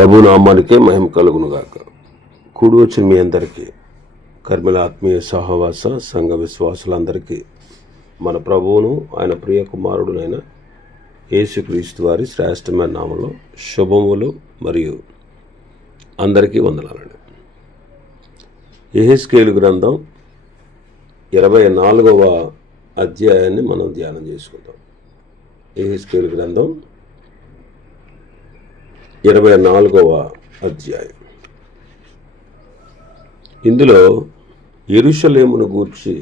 ప్రభు నామానికే మహిమ కలుగునుగాక. కూడి వచ్చిన మీ అందరికీ, కర్మల ఆత్మీయ సహవాస సంఘ విశ్వాసులందరికీ మన ప్రభువును ఆయన ప్రియ కుమారుడునైన యేసుక్రీస్తు వారి శ్రేష్టమైన నామంలో శుభములు మరియు అందరికీ వందనాలండి. యెహెజ్కేలు గ్రంథం 24వ అధ్యాయాన్ని మనం ధ్యానం చేసుకుందాం. యెహెజ్కేలు గ్రంథం 24వ అధ్యాయం. ఇందులో యెరూషలేమును గూర్చి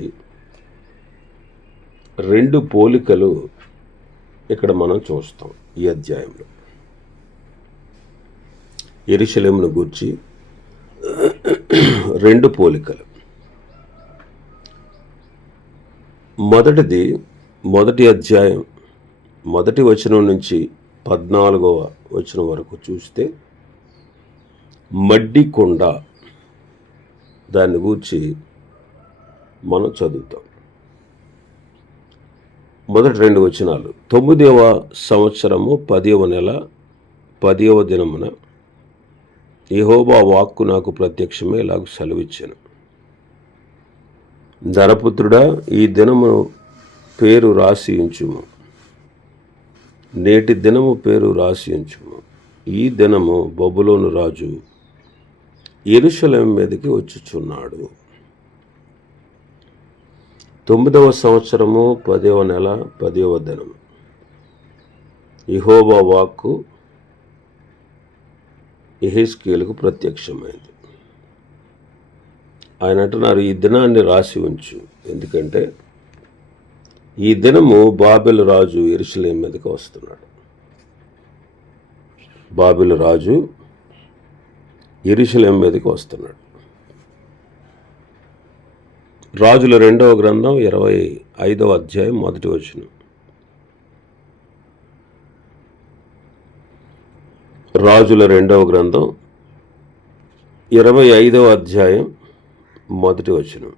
రెండు పోలికలు ఇక్కడ మనం చూస్తాం. ఈ అధ్యాయంలో యెరూషలేమును గూర్చి రెండు పోలికలు. మొదటి అధ్యాయం మొదటి వచనం నుంచి 14వ వచనం వరకు చూస్తే మడ్డి కొండ, దాన్ని గూర్చి మనం చదువుతాం. మొదటి రెండు వచనాలు: 9వ సంవత్సరము 10వ నెల 10వ దినమున యెహోవా వాక్కు నాకు ప్రత్యక్షమే ఇలాగ సెలవిచ్చెను. నరపుత్రుడా, ఈ దినము పేరు రాసి ఉంచుము, నేటి దినము పేరు రాసి ఉంచుము. ఈ దినము బబులోను రాజు యెరూషలేము మీదకి వచ్చుచున్నాడు. 9వ సంవత్సరము 10వ నెల 10వ దినము యెహోవా వాక్కు యెహెజ్కేలుకు ప్రత్యక్షమైంది. ఆయన అంటున్నారు, ఈ దినాన్ని రాసి ఉంచు, ఎందుకంటే ఈ దినము బాబెలు రాజు యెరూషలేము మీదకి వస్తున్నాడు. బాబెలు రాజు యెరూషలేము మీదకి వస్తున్నాడు. రాజుల 2వ గ్రంథం 25వ అధ్యాయం మొదటి వచనం. రాజుల 2వ గ్రంథం 25వ అధ్యాయం మొదటి వచనం.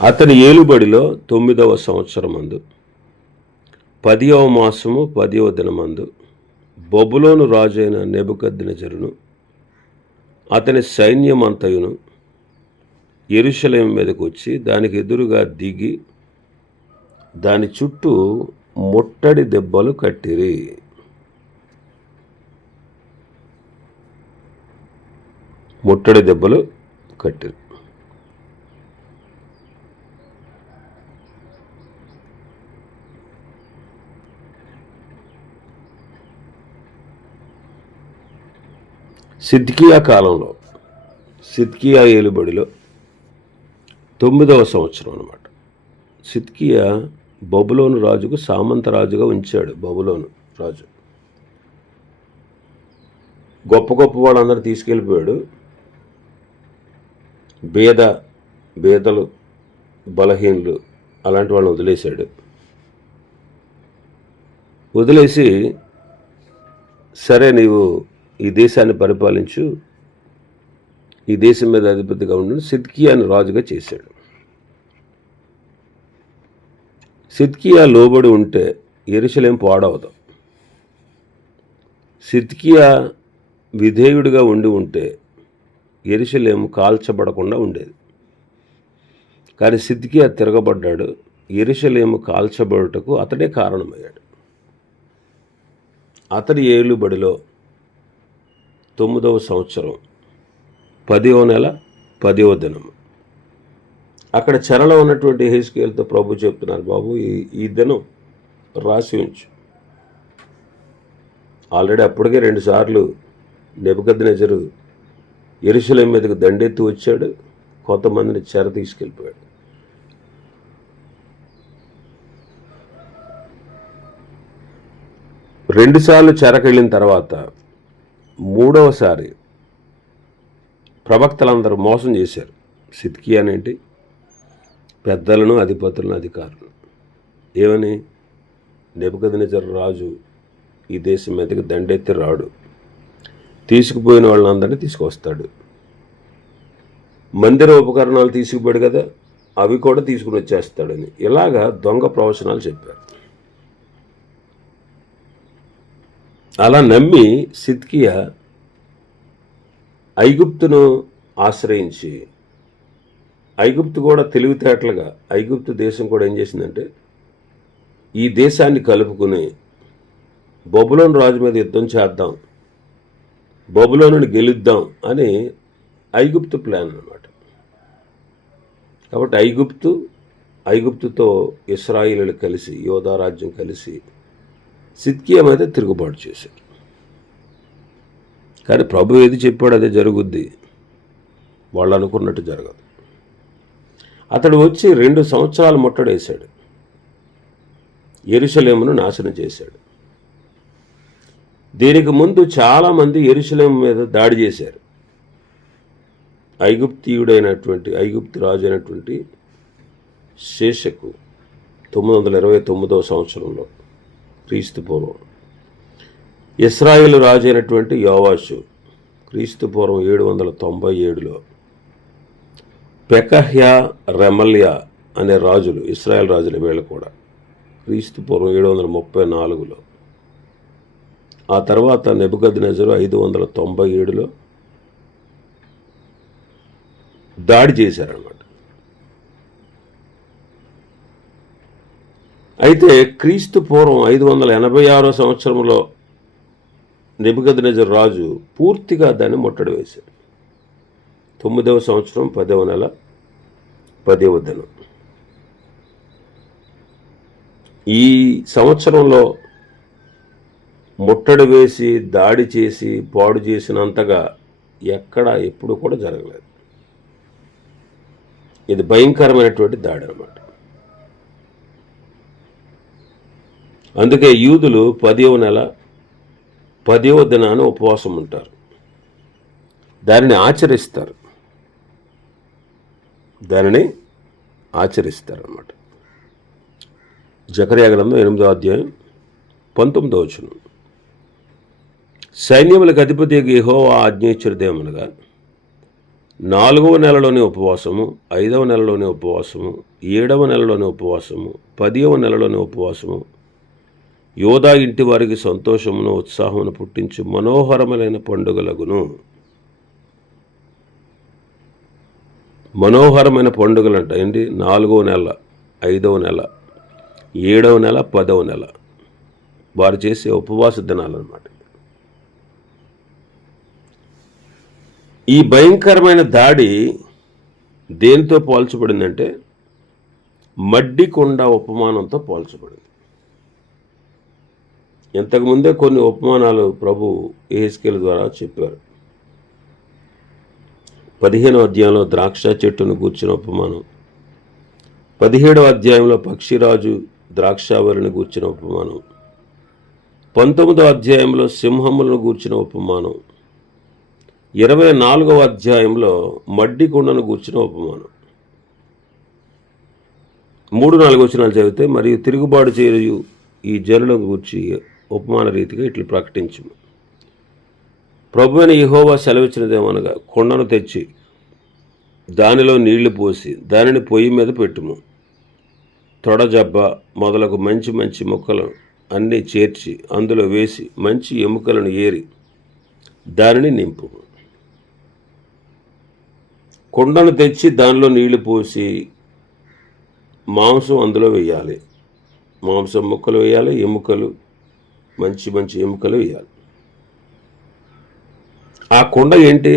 అతని ఏలుబడిలో 9వ సంవత్సరమందు 10వ మాసము 10వ దినమందు బబులోను రాజు అయిన నెబుకద్నెజరును అతని సైన్యమంతయును యెరూషలేము మీదకు వచ్చి దానికి ఎదురుగా దిగి దాని చుట్టూ ముట్టడి దెబ్బలు కట్టిరి. ముట్టడి దెబ్బలు కట్టిరి. సిద్కియా కాలంలో, సిద్కియా ఏలుబడిలో 9వ సంవత్సరం అన్నమాట. సిద్కియా బబులోను రాజుకు సామంతరాజుగా ఉంచాడు. బబులోను రాజు గొప్ప గొప్ప వాళ్ళందరూ తీసుకెళ్ళిపోయాడు. బేదలు, బలహీనులు అలాంటి వాళ్ళని వదిలేశాడు. వదిలేసి, సరే నీవు ఈ దేశాన్ని పరిపాలించు, ఈ దేశం మీద అధిపతిగా ఉండి సిద్కియాను రాజుగా చేశాడు. సిద్కియా లోబడి ఉంటే యెరూషలేము పాడవదు. సిద్కియా విధేయుడిగా ఉంటే యెరూషలేము కాల్చబడకుండా ఉండేది. కానీ సిద్కియా తిరగబడ్డాడు. యెరూషలేము కాల్చబడుటకు అతడే కారణమయ్యాడు. అతడి ఏలుబడిలో 9వ సంవత్సరం 10వ నెల 10వ దినము అక్కడ చెరలో ఉన్నటువంటి యెహెజ్కేలుతో ప్రభు చెప్తున్నారు, బాబు ఈ దినం రాసి ఉంచు. ఆల్రెడీ అప్పటికే 2 సార్లు నెబుకద్నెజరు యెరూషలేము మీదకు దండెత్తి వచ్చాడు. కొంతమందిని చెర తీసుకెళ్ళిపోయాడు. రెండుసార్లు చెరకెళ్ళిన తర్వాత 3వసారి ప్రవక్తలందరూ మోసం చేశారు. సిద్కియానేంటి, పెద్దలను, అధిపతులను, అధికారులను. ఏమని? నెబుకద్నెజరు రాజు ఈ దేశం మీదకి దండెత్తి రాడు, తీసుకుపోయిన వాళ్ళందరినీ తీసుకొస్తాడు. మందిర ఉపకరణాలు తీసుకుపోయాడు కదా, అవి కూడా తీసుకుని వచ్చేస్తాడని ఇలాగా దొంగ ప్రవచనాలు చెప్పారు. అలా నమ్మి సిద్కియా ఐగుప్తును ఆశ్రయించి, ఐగుప్తు కూడా తెలివితేటలుగా, ఐగుప్తు దేశం కూడా ఏం చేసిందంటే ఈ దేశాన్ని కలుపుకుని బబులోను రాజు మీద యుద్ధం చేద్దాం, బబులోనుని గెలుద్దాం అని ఐగుప్తు ప్లాన్ అన్నమాట. కాబట్టి ఐగుప్తుతో ఇశ్రాయేలీలు కలిసి, యోధా రాజ్యం కలిసి సిద్కియా మీద తిరుగుబాటు చేశారు. కానీ ప్రభు ఏది చెప్పాడు అదే జరుగుద్ది, వాళ్ళు అనుకున్నట్టు జరగదు. అతడు వచ్చి 2 సంవత్సరాలు ముట్టడేశాడు, యెరూషలేమును నాశనం చేశాడు. దీనికి ముందు చాలామంది యెరూషలేము మీద దాడి చేశారు. ఐగుప్తు రాజు అయినటువంటి శేషకు 929వ సంవత్సరంలో క్రీస్తు పూర్వం, ఇశ్రాయేలు రాజు అయినటువంటి యోవాషు క్రీస్తు పూర్వం 797లో, పెకహ్యా, రెమల్యా అనే రాజులు, ఇశ్రాయేల్ రాజులు వీళ్ళు కూడా క్రీస్తు పూర్వం 734లో, ఆ తర్వాత నెబుకద్నెజరు 597లో దాడి చేశారన్నమాట. అయితే క్రీస్తు పూర్వం 586 సంవత్సరంలో నెబుకద్నెజరు రాజు పూర్తిగా దాన్ని ముట్టడి వేశాడు. 9వ సంవత్సరం 10వ నెల 10వ దినం. ఈ సంవత్సరంలో ముట్టడి వేసి దాడి చేసి పాడు చేసినంతగా ఎప్పుడు కూడా జరగలేదు. ఇది భయంకరమైనటువంటి దాడి అన్నమాట. అందుకే యూదులు 10వ నెల 10వ దినాన ఉపవాసం ఉంటారు, దానిని ఆచరిస్తారు అన్నమాట. జకర్యా గ్రంథం 8వ అధ్యాయం 19వ వచనం. సైన్యములకు అధిపతి యెహోవా ఆజ్ఞయించినదేమనగా 4వ నెలలోని ఉపవాసము, 5వ నెలలోని ఉపవాసము, 7వ నెలలోని ఉపవాసము, 10వ నెలలోని ఉపవాసము యోధా ఇంటి వారికి సంతోషమును ఉత్సాహమును పుట్టించు మనోహరమైన పండుగలగును. మనోహరమైన పండుగలు అంట ఏంటి? 4వ నెల, 5వ నెల, 7వ నెల, 10వ నెల వారు చేసే ఉపవాస దినాలు అన్నమాట. ఈ భయంకరమైన దాడి దేనితో పోల్చబడిందంటే మడ్డికొండ ఉపమానంతో పోల్చబడింది. ఇంతకుముందే కొన్ని ఉపమానాలు ప్రభు యెహెజ్కేలు ద్వారా చెప్పారు. 15వ అధ్యాయంలో ద్రాక్ష చెట్టును గూర్చిన ఉపమానం, 17వ అధ్యాయంలో పక్షిరాజు ద్రాక్షావళిని గూర్చిన ఉపమానం, 19వ అధ్యాయంలో సింహములను గూర్చిన ఉపమానం, 24వ అధ్యాయంలో మడ్డికొండను గూర్చిన ఉపమానం. 3-4 వచనాలు చదివితే, మరియు తిరుగుబాటు చేయు ఈ జనులను గూర్చి ఉపమాన రీతిగా ఇట్లు ప్రకటించుము. ప్రభువైన యెహోవా సెలవిచ్చినదేమనగా, కొండను తెచ్చి దానిలో నీళ్లు పోసి దానిని పొయ్యి మీద పెట్టుము. తొడజబ్బ మొదలగు మంచి మంచి ముక్కలు అన్నీ చేర్చి అందులో వేసి మంచి ఎముకలను ఏరి దానిని నింపు. కొండను తెచ్చి దానిలో నీళ్లు పోసి మాంసం అందులో వేయాలి, మాంసం ముక్కలు వేయాలి, ఎముకలు, మంచి మంచి ఎముకలు వేయాలి. ఆ కొండ ఏంటి?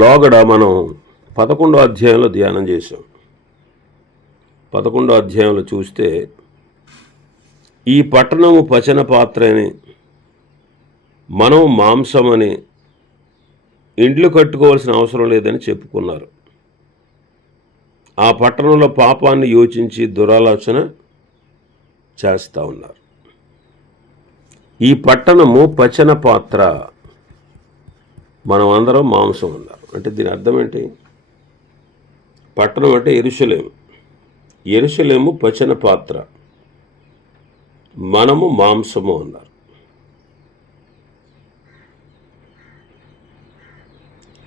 లోగడ మనం 11వ అధ్యాయంలో ధ్యానం చేసాం. 11వ అధ్యాయంలో చూస్తే, ఈ పట్టణము పచన పాత్ర అని, మనం మాంసమని, ఇండ్లు కట్టుకోవాల్సిన అవసరం లేదని చెప్పుకున్నారు. ఆ పట్టణంలో పాపాన్ని యోచించి దురాలోచన చేస్తూ ఉన్నారు. ఈ పట్టణము పచన పాత్ర, మనం అందరం మాంసం అన్నారు. అంటే దీని అర్థం ఏంటి? పట్టణం అంటే యెరూషలేము, యెరూషలేము పచన పాత్ర, మనము మాంసము అన్నారు.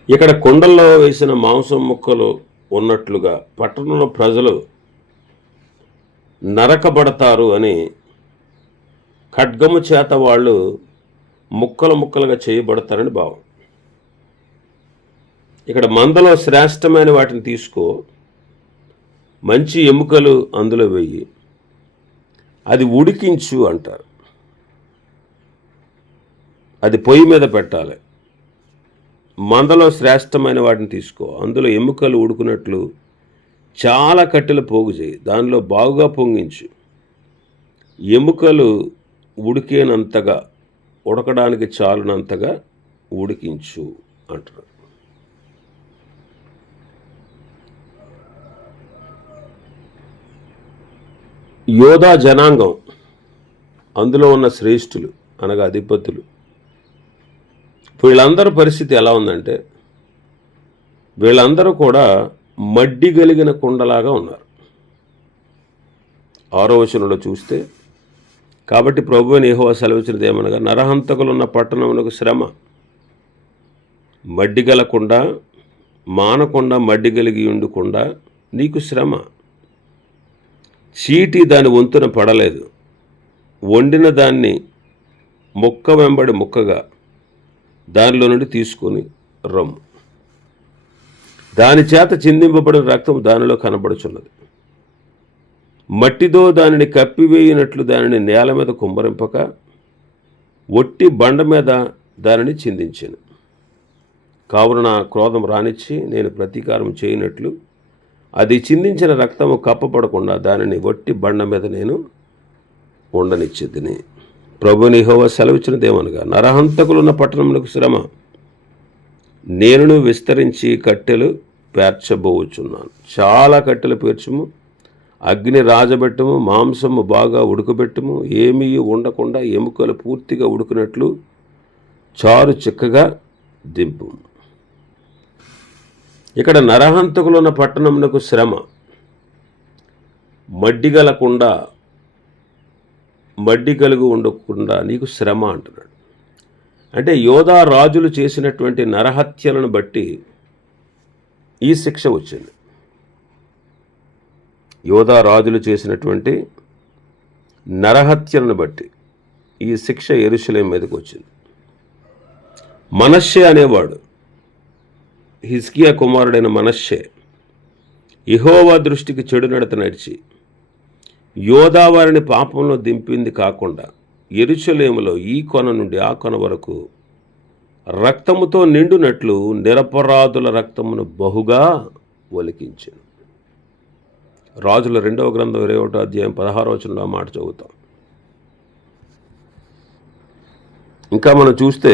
ఇక్కడ కొండల్లో వేసిన మాంసం ముక్కలు ఉన్నట్లుగా పట్టణంలో ప్రజలు నరకబడతారు అని ఖడ్గము చేత వాళ్ళు ముక్కలు ముక్కలుగా చేయబడతారని భావం. ఇక్కడ మందలో శ్రేష్టమైన వాటిని తీసుకో, మంచి ఎముకలు అందులో వెయ్యి, అది ఉడికించు అంటారు. అది పొయ్యి మీద పెట్టాలి. మందలో శ్రేష్టమైన వాటిని తీసుకో, అందులో ఎముకలు ఉడుకున్నట్లు చాలా కట్టెలు పోగు చేయి, దానిలో బాగుగా పొంగించు, ఎముకలు ఉడికేనంతగా, ఉడకడానికి చాలునంతగా ఉడికించు అంటారు. యోధా జనాంగం, అందులో ఉన్న శ్రేష్ఠులు అనగా అధిపతులు, వీళ్ళందరి పరిస్థితి ఎలా ఉందంటే వీళ్ళందరూ కూడా మడ్డి కలిగిన కుండలాగా ఉన్నారు. 6వ వచనంలో చూస్తే, కాబట్టి ప్రభువైన యెహోవా సెలవిచ్చినది ఏమనగా, నరహంతకులున్న పట్టణమునకు శ్రమ, మడ్డి గలకుండా మానకుండా మడ్డి కలిగి ఉండకుండా నీకు శ్రమ. చీటి దాని వంతున పడలేదు, వండిన దాన్ని ముక్క వెంబడి ముక్కగా దానిలో నుండి తీసుకొని రమ్ము. దాని చేత చిందింపబడిన రక్తం దానిలో కనబడుచున్నది. మట్టితో దానిని కప్పివేయినట్లు దానిని నేల మీద కుమ్మరింపక ఒట్టి బండ మీద దానిని చిందించాను. కావున నా క్రోధం రానిచ్చి నేను ప్రతీకారం చేయనట్లు అది చిందించిన రక్తము కప్పబడకుండా దానిని ఒట్టి బండ మీద నేను ఉండనిచ్చేదిని. ప్రభువుని యెహోవా సెలవిచ్చినదేమనగా, నరహంతకులున్న పట్టణమునకు శ్రమ, నేనును విస్తరించి కట్టెలు పేర్చబోచున్నాను. చాలా కట్టెలు పేర్చుము, అగ్ని రాజబెట్టము, మాంసము బాగా ఉడకబెట్టము, ఏమీ ఉండకుండా ఎముకలు పూర్తిగా ఉడికినట్లు చారు చిక్కగా దింపు. ఇక్కడ నరహంతకులున్న పట్టణమునకు శ్రమ, మడ్డి కలిగి ఉండకుండా నీకు శ్రమ అంటున్నాడు. అంటే యోధా రాజులు చేసినటువంటి నరహత్యలను బట్టి ఈ శిక్ష వచ్చింది. యోధా రాజులు చేసినటువంటి నరహత్యలను బట్టి ఈ శిక్ష యెరూషలేము మీదకి వచ్చింది. మనష్షే అనేవాడు, హిజ్కియా కుమారుడైన మనష్షే, యెహోవా దృష్టికి చెడు నడత నడిచి యోధా వారిని పాపంలో దింపింది కాకుండా యెరూషలేములో ఈ కొన నుండి ఆ కొన వరకు రక్తముతో నిండునట్లు నిరపరాధుల రక్తమును బహుగా ఒలికించాను. రాజుల 2వ గ్రంథం 21వ అధ్యాయం 16వ వచనంలో మాట చదువుతాం. ఇంకా మనం చూస్తే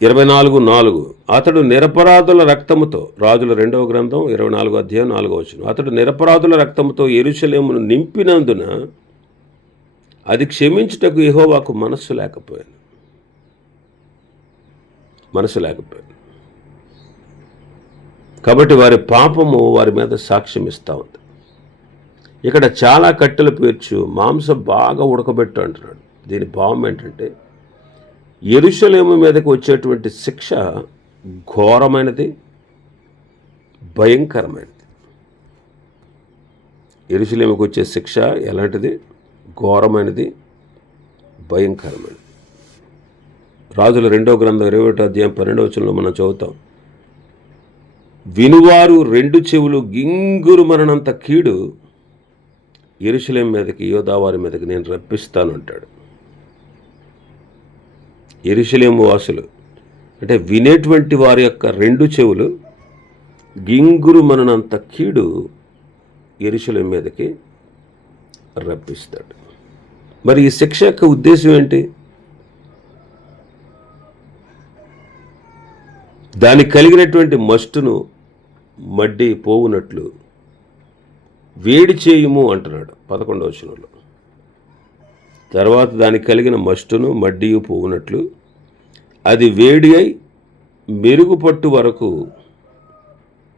24:4, అతడు నిరపరాధుల రక్తముతో, రాజుల 2వ గ్రంథం 24వ అధ్యాయం 4వ వచనం, అతడు నిరపరాధుల రక్తముతో యెరూషలేమును నింపినందున అది క్షమించుటకు యెహోవాకు మనస్సు లేకపోయాను. కాబట్టి వారి పాపము వారి మీద సాక్ష్యం ఇస్తూ ఉంది. ఇక్కడ చాలా కట్టెలు పేర్చు, మాంసం బాగా ఉడకబెట్టు అంటున్నాడు. దీని భావం ఏంటంటే యెరూషలేము మీదకి వచ్చేటువంటి శిక్ష ఘోరమైనది, భయంకరమైనది. యెరూషలేముకు వచ్చే శిక్ష ఎలాంటిది? ఘోరమైనది, భయంకరమైనది. రాజుల 2వ గ్రంథం 21వ అధ్యాయం 12వ వచనంలో మనం చదువుతాం, వినువారు 2 చెవులు గింగురు మరణంత కీడు యెరూషలేము మీదకి, యోధా వారి మీదకి నేను రప్పిస్తాను అంటాడు. యెరూషలేము వాసులు అంటే వినేటువంటి వారి యొక్క 2 చెవులు గింగురు మరణంత కీడు యెరూషలేము మీదకి రప్పిస్తాడు. మరి ఈ శిక్ష యొక్క ఉద్దేశం ఏంటి? దానికి కలిగినటువంటి మస్టును మడ్డి పోవునట్లు వేడి చేయుము అంటున్నాడు 11వ వచనంలో. తర్వాత దానికి కలిగిన మస్టును మడ్డియు పోవునట్లు అది వేడి అయి మెరుగుపట్టు వరకు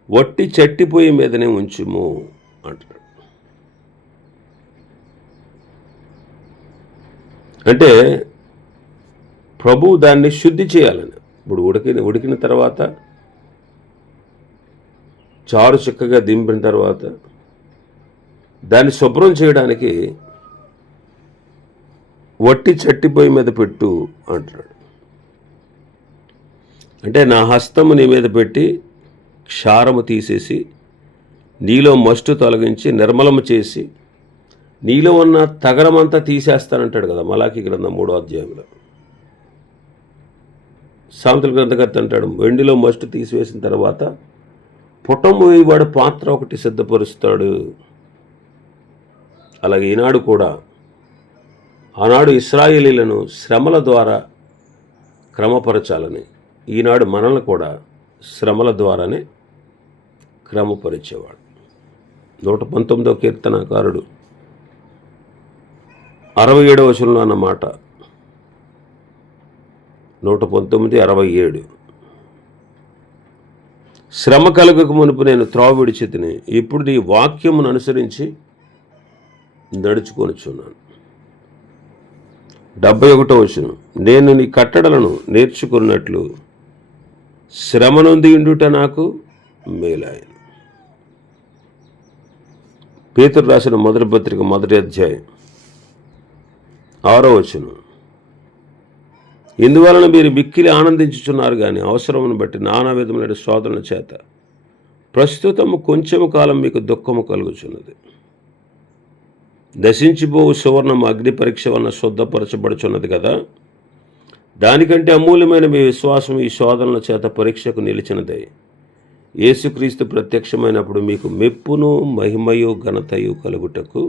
వట్టి చట్టిపోయి మీదనే ఉంచుము అంటున్నాడు. అంటే ప్రభువు దాన్ని శుద్ధి చేయాలని, ఇప్పుడు ఉడికిన తర్వాత చారు చిక్కగా దింపిన తర్వాత దాన్ని శుభ్రం చేయడానికి వట్టి చట్టిపోయి మీద పెట్టు అంటున్నాడు. అంటే నా హస్తము నీ మీద పెట్టి క్షారము తీసేసి నీలో మస్టు తొలగించి నిర్మలము చేసి నీలో ఉన్న తగరమంతా తీసేస్తానంటాడు కదా మలాకి గ్రంథం 3వ అధ్యాయంలో. సామెతల గ్రంథకర్త అంటాడు, వెండిలో మస్టు తీసివేసిన తర్వాత పుటము వేయవాడు పాత్ర ఒకటి సిద్ధపరుస్తాడు. అలాగే ఈనాడు కూడా ఆనాడు ఇశ్రాయేలీలను శ్రమల ద్వారా క్రమపరచాలని ఈనాడు మనల్ని కూడా శ్రమల ద్వారానే క్రమపరిచేవాడు. 119వ కీర్తనకారుడు 67వ వచనంలో అన్నమాట. 119:67 శ్రమ కలుగక మునుపు నేను త్రోవ విడిచితిని, ఇప్పుడు నీ వాక్యమును అనుసరించి నడుచుకొనుచున్నాను. 71వ వచనం నేను నీ కట్టడలను నేర్చుకున్నట్లు శ్రమ నొంది ఉండుట నాకు మేలాయను. పేతురు రాసిన మొదటి పత్రిక 1వ అధ్యాయం 6వ వచనం ఇందువలన మీరు మిక్కిలి ఆనందించుచున్నారు కానీ అవసరమును బట్టి నానా విధములైన శోధనల చేత ప్రస్తుతము కొంచెము కాలం మీకు దుఃఖము కలుగుచున్నది. దశించిపోవు సువర్ణము అగ్ని పరీక్ష వలన శుద్ధపరచబడుచున్నది కదా, దానికంటే అమూల్యమైన మీ విశ్వాసం ఈ శోధనల చేత పరీక్షకు నిలిచినదై యేసుక్రీస్తు ప్రత్యక్షమైనప్పుడు మీకు మెప్పును మహిమయు ఘనతయు కలుగుటకు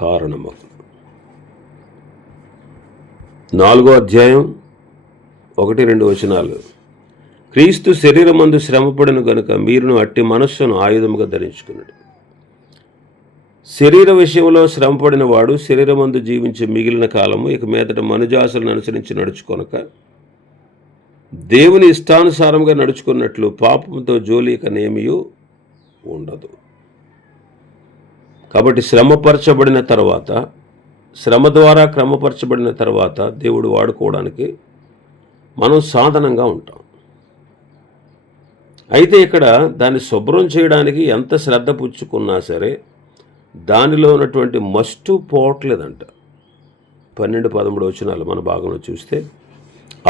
కారణమగు. 4వ అధ్యాయం 1-2 వచనాలు క్రీస్తు శరీరమందు శ్రమపడను గనుక మీరును అట్టి మనస్సును ఆయుధముగా ధరించుకున్నాడు. శరీర విషయంలో శ్రమపడిన వాడు శరీరమందు జీవించే మిగిలిన కాలము ఇక మీదట మనుజాసులను అనుసరించి నడుచుకొనక దేవుని ఇష్టానుసారంగా నడుచుకున్నట్లు పాపంతో జోలి ఇక నేమియూ ఉండదు. కాబట్టి శ్రమపరచబడిన తర్వాత, శ్రమ ద్వారా క్రమపరచబడిన తర్వాత దేవుడు వాడుకోవడానికి మనం సాధనంగా ఉంటాం. అయితే ఇక్కడ దాన్ని శుభ్రం చేయడానికి ఎంత శ్రద్ధ పుచ్చుకున్నా సరే దానిలో ఉన్నటువంటి మస్టు పోవట్లేదంట. 12-13 వచనాలు మన భాగంలో చూస్తే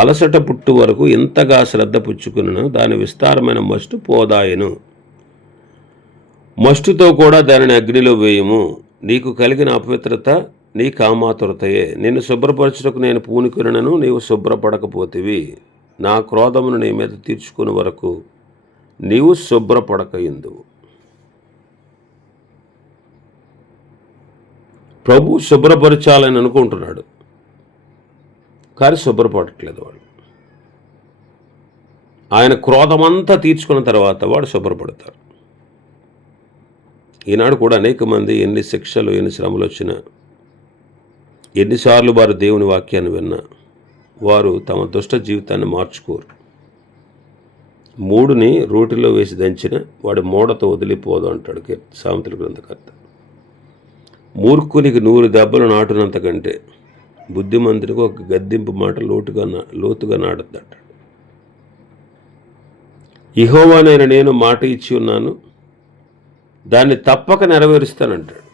అలసట పుట్టు వరకు ఇంతగా శ్రద్ధ పుచ్చుకున్న దాని విస్తారమైన మస్టు పోదాయను. మస్టుతో కూడా దానిని అగ్నిలో వేయము. నీకు కలిగిన అపవిత్రత నీ కామాతురతయే. నిన్ను శుభ్రపరచుటకు నేను పూనుకొనినను నీవు శుభ్రపడకపోతివి. నా క్రోధమును నీ మీద తీర్చుకునే వరకు నీవు శుభ్రపడకయిందువు. ప్రభు శుభ్రపరచాలని అనుకుంటున్నాడు కానీ శుభ్రపడట్లేదు వాడు. ఆయన క్రోధమంతా తీర్చుకున్న తర్వాత వాడు శుభ్రపడతారు. ఈనాడు కూడా అనేక మంది ఎన్ని శిక్షలు ఎన్ని శ్రమలు వచ్చినా, ఎన్నిసార్లు వారు దేవుని వాక్యాన్ని విన్నా వారు తమ దుష్ట జీవితాన్ని మార్చుకోరు. మూడుని రోటిలో వేసి దంచిన వాడి మూడతో వదిలిపోదు అంటాడు సామెతల గ్రంథకర్త. మూర్ఖునికి 100 దెబ్బలు నాటునంత కంటే బుద్ధిమంతునికి ఒక గద్దింపు మాట లోతుగా నాటుద్దంటాడు. యెహోవానైన నేను మాట ఇచ్చి ఉన్నాను, దాన్ని తప్పక నెరవేరుస్తానంటాడు.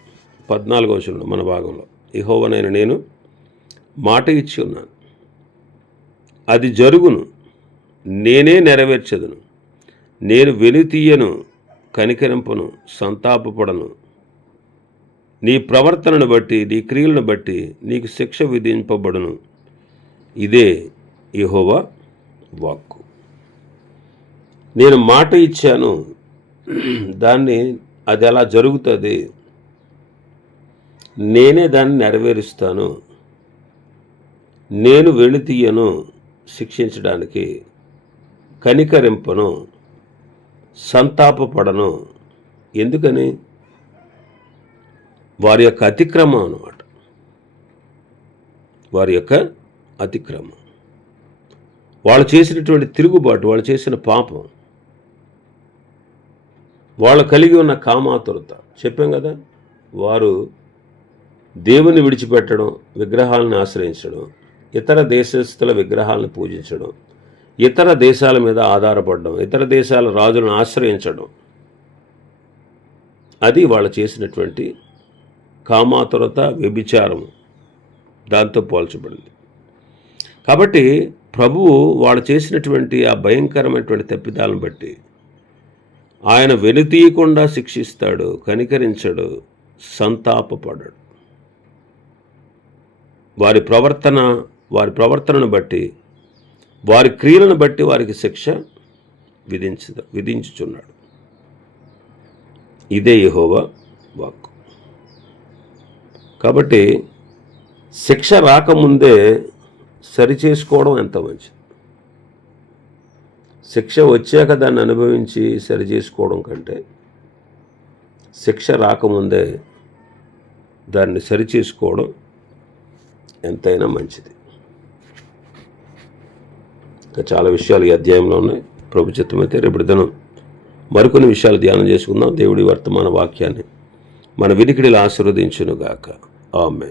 14వ వచనం మన భాగంలో యెహోవానైన నేను మాట ఇచ్చి ఉన్నాను, అది జరుగును, నేనే నెరవేర్చదును. నేను వెనుతీయను, కనికరింపను, సంతాపపడను. నీ ప్రవర్తనను బట్టి నీ క్రియలను బట్టి నీకు శిక్ష విధింపబడును. ఇదే యెహోవా వాక్కు. నేను మాట ఇచ్చాను, అది అలా జరుగుతుంది, నేనే దాన్ని నెరవేరుస్తాను. నేను వెనుతీయను శిక్షించడానికి, కనికరింపను, సంతాపపడను. ఎందుకని? వారి యొక్క అతిక్రమం అన్నమాట. వారి యొక్క అతిక్రమం, వాళ్ళు చేసినటువంటి తిరుగుబాటు, వాళ్ళు చేసిన పాపం, వాళ్ళు కలిగి ఉన్న కామాతురత. చెప్పాం కదా, వారు దేవుని విడిచిపెట్టడం, విగ్రహాలను ఆశ్రయించడం, ఇతర దేశస్థుల విగ్రహాలను పూజించడం, ఇతర దేశాల మీద ఆధారపడడం, ఇతర దేశాల రాజులను ఆశ్రయించడం, అది వాళ్ళు చేసినటువంటి కామాతురత, వ్యభిచారము, దాంతో పోల్చబడింది. కాబట్టి ప్రభువు వాళ్ళు చేసినటువంటి ఆ భయంకరమైనటువంటి తప్పిదాలను బట్టి ఆయన వెనుతీయకుండా శిక్షిస్తాడు, కనికరించడు, సంతాపపడడు. వారి ప్రవర్తనను బట్టి, వారి క్రియలను బట్టి వారికి శిక్ష విధించుచున్నాడు. ఇదే యెహోవా వాక్కు. కాబట్టి శిక్ష రాకముందే సరిచేసుకోవడం ఎంత మంచిది. శిక్ష వచ్చాక దాన్ని అనుభవించి సరిచేసుకోవడం కంటే శిక్ష రాకముందే దాన్ని సరిచేసుకోవడం ఎంతైనా మంచిది. ఇంకా చాలా విషయాలు ఈ అధ్యాయంలో ఉన్నాయి. ప్రభు చిత్తమైతే రేపటి దినం మరికొన్ని విషయాలు ధ్యానం చేసుకుందాం. దేవుడి వర్తమాన వాక్యాన్ని మన వినికిడిలో ఆశీర్వదించునుగాక. ఆమేన్.